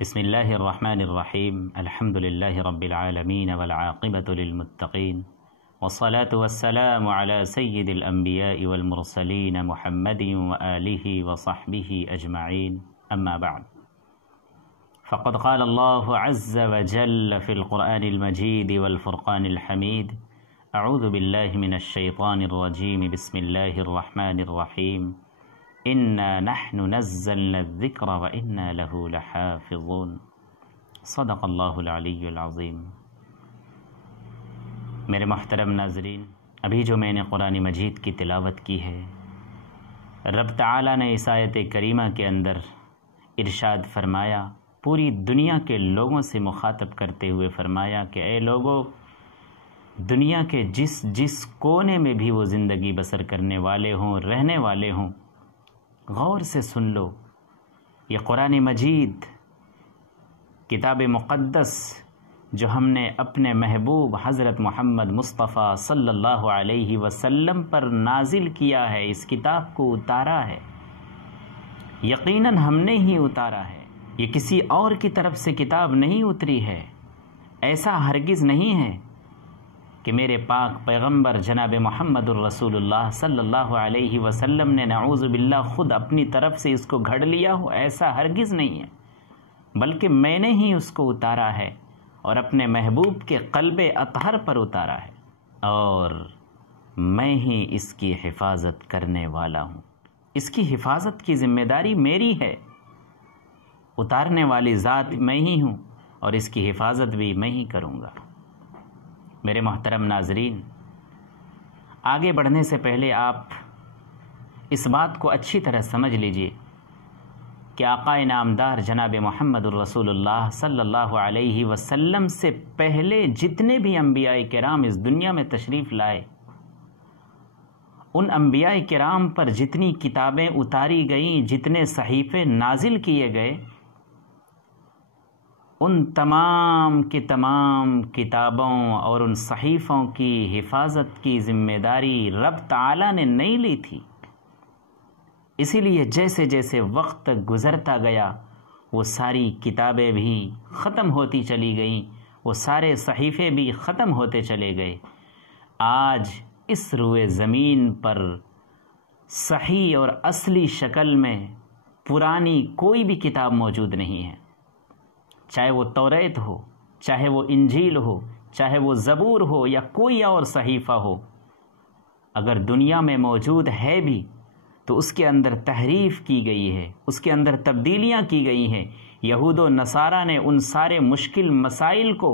بسم اللہ الرحمن الرحیم الحمد للہ رب العالمین والعاقبۃ للمتقین والصلاة والسلام علی سید الانبیاء والمرسلین محمد وآلہ وصحبہ اجمعین اما بعد فقد قال اللہ عز وجل فی القرآن المجید والفرقان الحمید اعوذ باللہ من الشیطان الرجیم بسم اللہ الرحمن الرحیم انا نحن نزلنا الذکر وانا له لحافظون صدق اللہ العلی العظیم۔ میرے محترم ناظرین، ابھی جو میں نے قرآن مجید کی تلاوت کی ہے، رب تعالیٰ نے اس آیت کریمہ کے اندر ارشاد فرمایا، پوری دنیا کے لوگوں سے مخاطب کرتے ہوئے فرمایا کہ اے لوگو، دنیا کے جس کونے میں بھی وہ زندگی بسر کرنے والے ہوں، رہنے والے ہوں، غور سے سن لو، یہ قرآن مجید کتاب مقدس جو ہم نے اپنے محبوب حضرت محمد مصطفیٰ صلی اللہ علیہ وسلم پر نازل کیا ہے، اس کتاب کو اتارا ہے، یقیناً ہم نے ہی اتارا ہے، یہ کسی اور کی طرف سے کتاب نہیں اتری ہے۔ ایسا ہرگز نہیں ہے کہ میرے پاک پیغمبر جناب محمد الرسول اللہ صلی اللہ علیہ وسلم نے نعوذ باللہ خود اپنی طرف سے اس کو گھڑ لیا ہو، ایسا ہرگز نہیں ہے، بلکہ میں نے ہی اس کو اتارا ہے اور اپنے محبوب کے قلب اطہر پر اتارا ہے، اور میں ہی اس کی حفاظت کرنے والا ہوں۔ اس کی حفاظت کی ذمہ داری میری ہے، اتارنے والی ذات میں ہی ہوں اور اس کی حفاظت بھی میں ہی کروں گا۔ میرے محترم ناظرین، آگے بڑھنے سے پہلے آپ اس بات کو اچھی طرح سمجھ لیجئے کہ آقا نامدار جناب محمد الرسول اللہ صلی اللہ علیہ وسلم سے پہلے جتنے بھی انبیاء کرام اس دنیا میں تشریف لائے، ان انبیاء کرام پر جتنی کتابیں اتاری گئیں، جتنے صحیفے نازل کیے گئے، ان تمام کی تمام کتابوں اور ان صحیفوں کی حفاظت کی ذمہ داری رب تعالیٰ نے نہیں لی تھی۔ اسی لیے جیسے جیسے وقت گزرتا گیا، وہ ساری کتابیں بھی ختم ہوتی چلی گئیں، وہ سارے صحیفے بھی ختم ہوتے چلے گئے۔ آج اس روئے زمین پر صحیح اور اصلی شکل میں پرانی کوئی بھی کتاب موجود نہیں ہے، چاہے وہ توریت ہو، چاہے وہ انجیل ہو، چاہے وہ زبور ہو یا کوئی اور صحیفہ ہو۔ اگر دنیا میں موجود ہے بھی تو اس کے اندر تحریف کی گئی ہے، اس کے اندر تبدیلیاں کی گئی ہیں۔ یہود و نصارہ نے ان سارے مشکل مسائل کو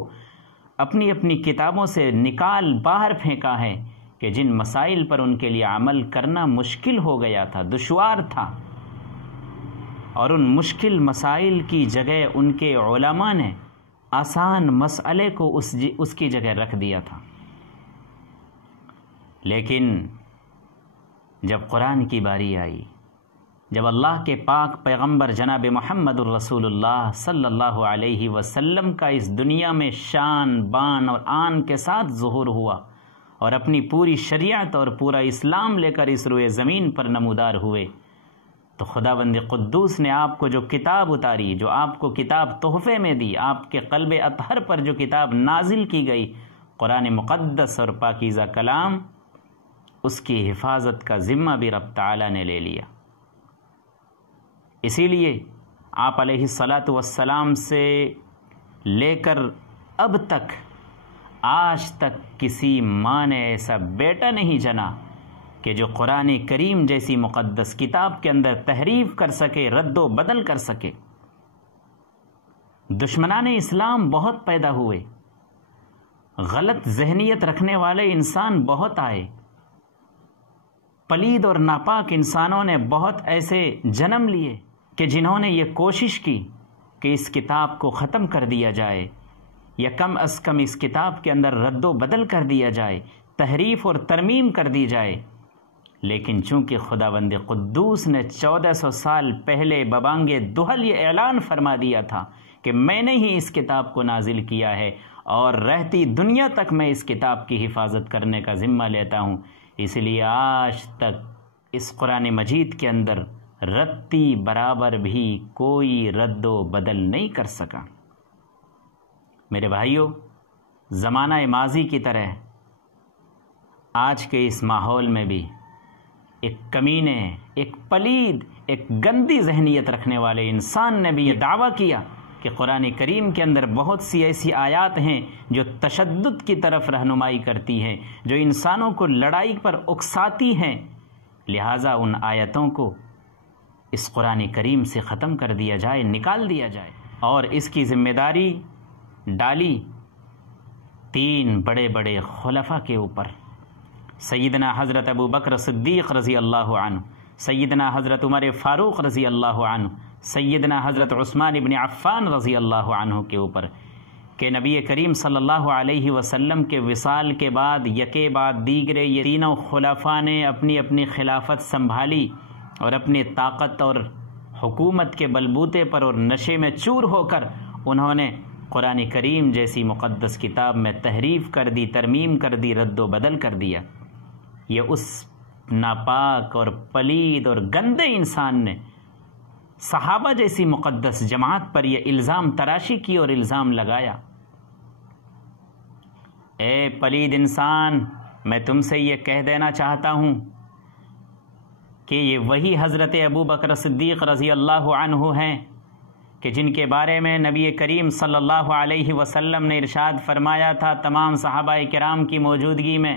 اپنی اپنی کتابوں سے نکال باہر پھینکا ہے کہ جن مسائل پر ان کے لیے عمل کرنا مشکل ہو گیا تھا، دشوار تھا، اور ان مشکل مسائل کی جگہ ان کے علماء نے آسان مسئلے کو اس کی جگہ رکھ دیا تھا۔ لیکن جب قرآن کی باری آئی، جب اللہ کے پاک پیغمبر جناب محمد الرسول اللہ صلی اللہ علیہ وسلم کا اس دنیا میں شان، بان اور آن کے ساتھ ظہور ہوا اور اپنی پوری شریعت اور پورا اسلام لے کر اس روئے زمین پر نمودار ہوئے، تو خداوند قدوس نے آپ کو جو کتاب اتاری، جو آپ کو کتاب تحفے میں دی، آپ کے قلب اطہر پر جو کتاب نازل کی گئی، قرآن مقدس اور پاکیزہ کلام، اس کی حفاظت کا ذمہ بھی رب تعالیٰ نے لے لیا۔ اسی لیے آپ علیہ الصلاۃ والسلام سے لے کر اب تک، آج تک کسی ماں نے ایسا بیٹا نہیں جنا کہ جو قرآن کریم جیسی مقدس کتاب کے اندر تحریف کر سکے، رد و بدل کر سکے۔ دشمنان اسلام بہت پیدا ہوئے، غلط ذہنیت رکھنے والے انسان بہت آئے، پلید اور ناپاک انسانوں نے بہت ایسے جنم لیے کہ جنہوں نے یہ کوشش کی کہ اس کتاب کو ختم کر دیا جائے یا کم از کم اس کتاب کے اندر رد و بدل کر دیا جائے، تحریف اور ترمیم کر دی جائے۔ لیکن چونکہ خداوند قدوس نے 1400 سال پہلے ببانگ دہل یہ اعلان فرما دیا تھا کہ میں نے ہی اس کتاب کو نازل کیا ہے اور رہتی دنیا تک میں اس کتاب کی حفاظت کرنے کا ذمہ لیتا ہوں، اس لیے آج تک اس قرآن مجید کے اندر رتی برابر بھی کوئی رد و بدل نہیں کر سکا۔ میرے بھائیوں، زمانہ ماضی کی طرح آج کے اس ماحول میں بھی ایک کمینے، ایک پلید، ایک گندی ذہنیت رکھنے والے انسان نے بھی یہ دعویٰ کیا کہ قرآن کریم کے اندر بہت سی ایسی آیات ہیں جو تشدد کی طرف رہنمائی کرتی ہیں، جو انسانوں کو لڑائی پر اکساتی ہیں، لہٰذا ان آیتوں کو اس قرآن کریم سے ختم کر دیا جائے، نکال دیا جائے۔ اور اس کی ذمہ داری ڈالی 3 بڑے بڑے خلفاء کے اوپر، سیدنا حضرت ابو بکر صدیق رضی اللہ عنہ، سیدنا حضرت عمر فاروق رضی اللہ عنہ، سیدنا حضرت عثمان ابن عفان رضی اللہ عنہ کے اوپر، کہ نبی کریم صلی اللہ علیہ وسلم کے وصال کے بعد یکے بعد دیگرے یہ تینوں خلفاء نے اپنی اپنی خلافت سنبھالی اور اپنی طاقت اور حکومت کے بلبوتے پر اور نشے میں چور ہو کر انہوں نے قرآن کریم جیسی مقدس کتاب میں تحریف کر دی، ترمیم کر دی، رد و بدل کر دیا۔ یہ اس ناپاک اور پلید اور گندے انسان نے صحابہ جیسی مقدس جماعت پر یہ الزام تراشی کی اور الزام لگایا۔ اے پلید انسان، میں تم سے یہ کہہ دینا چاہتا ہوں کہ یہ وہی حضرت ابو بکر صدیق رضی اللہ عنہ ہیں کہ جن کے بارے میں نبی کریم صلی اللہ علیہ وسلم نے ارشاد فرمایا تھا تمام صحابہ کرام کی موجودگی میں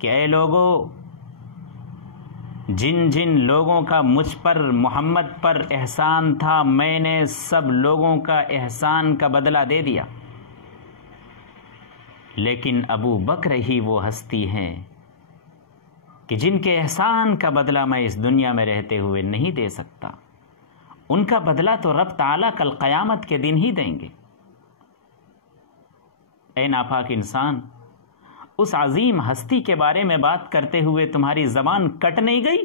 کہ اے لوگو، جن جن لوگوں کا مجھ پر محمد پر احسان تھا میں نے سب لوگوں کا احسان کا بدلہ دے دیا، لیکن ابو بکر ہی وہ ہستی ہیں کہ جن کے احسان کا بدلہ میں اس دنیا میں رہتے ہوئے نہیں دے سکتا، ان کا بدلہ تو رب تعالیٰ کل قیامت کے دن ہی دیں گے۔ اے ناپاک انسان، اس عظیم ہستی کے بارے میں بات کرتے ہوئے تمہاری زبان کٹ نہیں گئی؟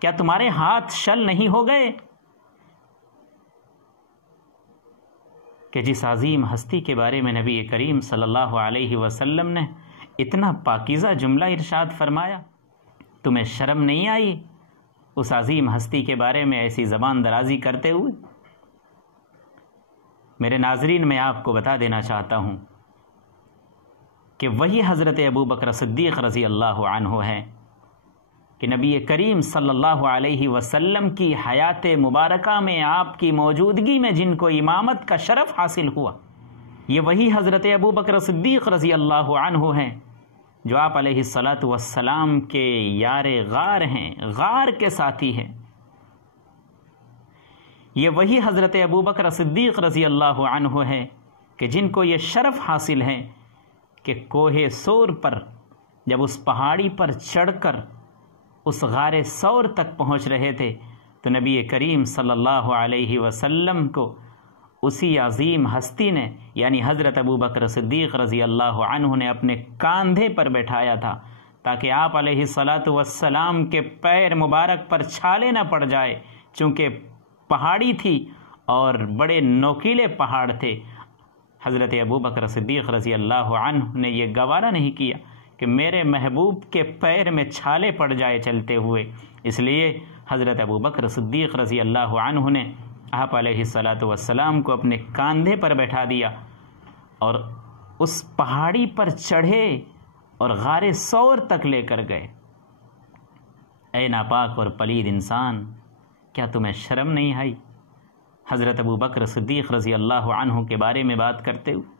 کیا تمہارے ہاتھ شل نہیں ہو گئے کہ جس عظیم ہستی کے بارے میں نبی کریم صلی اللہ علیہ وسلم نے اتنا پاکیزہ جملہ ارشاد فرمایا، تمہیں شرم نہیں آئی اس عظیم ہستی کے بارے میں ایسی زبان درازی کرتے ہوئے؟ میرے ناظرین، میں آپ کو بتا دینا چاہتا ہوں کہ وہی حضرت ابو بکر صدیق رضی اللہ عنہ ہے کہ نبی کریم صلی اللہ علیہ وسلم کی حیات مبارکہ میں آپ کی موجودگی میں جن کو امامت کا شرف حاصل ہوا، یہ وہی حضرت ابو بکر صدیق رضی اللہ عنہ ہیں جو آپ علیہ الصلاۃ والسلام کے یار غار ہیں، غار کے ساتھی ہیں۔ یہ وہی حضرت ابو بکر صدیق رضی اللہ عنہ ہے کہ جن کو یہ شرف حاصل ہے کہ کوہ سور پر جب اس پہاڑی پر چڑھ کر اس غار سور تک پہنچ رہے تھے تو نبی کریم صلی اللہ علیہ وسلم کو اسی عظیم ہستی نے یعنی حضرت ابو بکر صدیق رضی اللہ عنہ نے اپنے کاندھے پر بیٹھایا تھا تاکہ آپ علیہ الصلاۃ والسلام کے پیر مبارک پر چھالے نہ پڑ جائے، چونکہ پہاڑی تھی اور بڑے نوکیلے پہاڑ تھے۔ حضرت ابو بکر صدیق رضی اللہ عنہ نے یہ گوارا نہیں کیا کہ میرے محبوب کے پیر میں چھالے پڑ جائے چلتے ہوئے، اس لیے حضرت ابو بکر صدیق رضی اللہ عنہ نے آپ علیہ الصلاۃ والسلام کو اپنے کاندھے پر بیٹھا دیا اور اس پہاڑی پر چڑھے اور غار سور تک لے کر گئے۔ اے ناپاک اور پلید انسان، کیا تمہیں شرم نہیں آئی حضرت ابو بکر صدیق رضی اللہ عنہ کے بارے میں بات کرتے ہوئے؟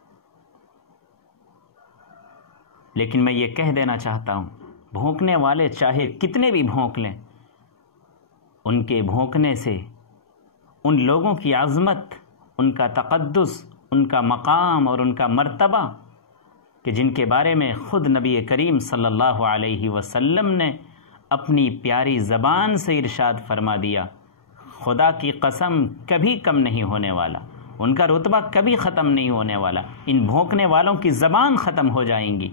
لیکن میں یہ کہہ دینا چاہتا ہوں، بھونکنے والے چاہے کتنے بھی بھونک لیں، ان کے بھونکنے سے ان لوگوں کی عظمت، ان کا تقدس، ان کا مقام اور ان کا مرتبہ کہ جن کے بارے میں خود نبی کریم صلی اللہ علیہ وسلم نے اپنی پیاری زبان سے ارشاد فرما دیا، خدا کی قسم کبھی کم نہیں ہونے والا، ان کا رتبہ کبھی ختم نہیں ہونے والا، ان بھونکنے والوں کی زبان ختم ہو جائیں گی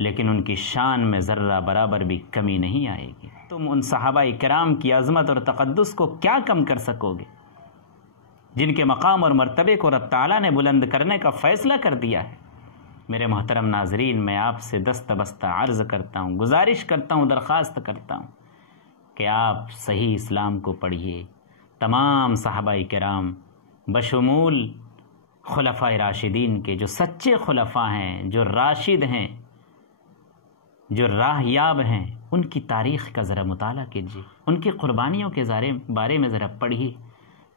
لیکن ان کی شان میں ذرہ برابر بھی کمی نہیں آئے گی۔ تم ان صحابہ کرام کی عظمت اور تقدس کو کیا کم کر سکو گے جن کے مقام اور مرتبے کو رب تعالیٰ نے بلند کرنے کا فیصلہ کر دیا ہے؟ میرے محترم ناظرین، میں آپ سے دست بستہ عرض کرتا ہوں، گزارش کرتا ہوں، درخواست کرتا ہوں کہ آپ صحیح اسلام کو پڑھیے۔ تمام صحابہ کرام بشمول خلفاء راشدین کے جو سچے خلفاء ہیں، جو راشد ہیں، جو راہ یاب ہیں، ان کی تاریخ کا ذرا مطالعہ کیجیے، ان کی قربانیوں کے بارے میں ذرا پڑھیے،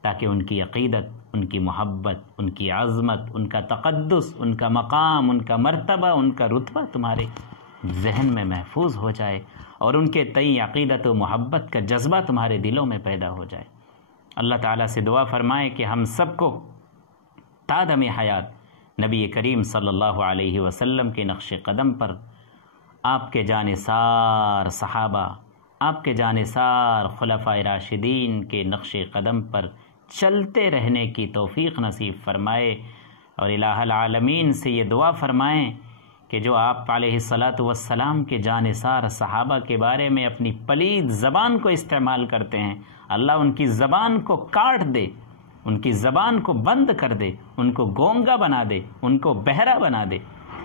تاکہ ان کی عقیدت، ان کی محبت، ان کی عظمت، ان کا تقدس، ان کا مقام، ان کا مرتبہ، ان کا رتبہ تمہارے ذہن میں محفوظ ہو جائے، اور ان کے تئیں عقیدت و محبت کا جذبہ تمہارے دلوں میں پیدا ہو جائے۔ اللہ تعالیٰ سے دعا فرمائے کہ ہم سب کو تادم حیات نبی کریم صلی اللہ علیہ وسلم کے نقش قدم پر، آپ کے جانثار صحابہ، آپ کے جانثار خلفاء راشدین کے نقش قدم پر چلتے رہنے کی توفیق نصیب فرمائے، اور الہ العالمین سے یہ دعا فرمائیں کہ جو آپ علیہ السلام کے جانثار صحابہ کے بارے میں اپنی پلید زبان کو استعمال کرتے ہیں، اللہ ان کی زبان کو کاٹ دے، ان کی زبان کو بند کر دے، ان کو گونگا بنا دے، ان کو بہرا بنا دے،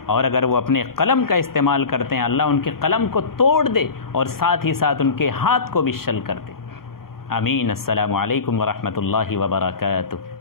اور اگر وہ اپنے قلم کا استعمال کرتے ہیں اللہ ان کے قلم کو توڑ دے، اور ساتھ ہی ساتھ ان کے ہاتھ کو بھی شل کر دے۔ آمین۔ السلام علیکم ورحمۃ اللہ وبرکاتہ۔